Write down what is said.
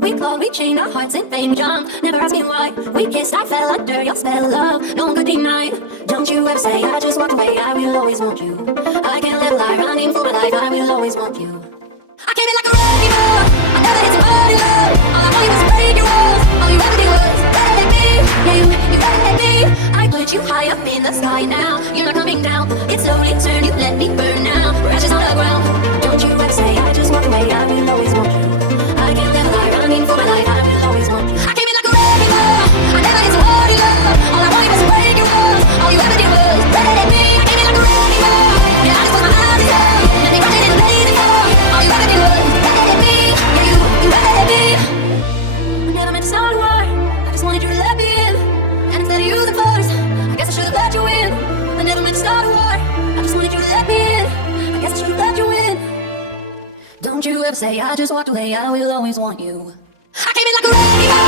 We clawed, we chained our hearts in vain, young, never asking why. We kissed, I fell under your spell of love, no one could deny. Don't you ever say I just walked away, I will always want you. I can't live a lie, running for my life, I will always want you. I came in like a wrecking ball, I never hit somebody low. All I wanted was to break your walls, all you ever did was let me. Yeah, you let me. I put you high up in the sky now, you're not coming down. It slowly turned, you let me burn now. We're ashes on the ground. Don't you ever say I just walked away, I will always want you. I can't live a lie, running for my life, I will always want you. I came in like a wrecking ball, I never hit somebody low. All I wanted was to break your walls, all you ever did was let me. I came in like a wrecking ball, yeah, I just put my eyes down. Let me rush it in the blazing fall, all you ever did was let me. Yeah, you let me. I never meant to start a war, I just wanted you to let me in. And instead of using force, I guess I should've let you in. I never meant to start a war, I just wanted you to let me in. I guess I should've let you in. Don't you ever say I just walked away, I will always want you. I came in like a wrecking ball.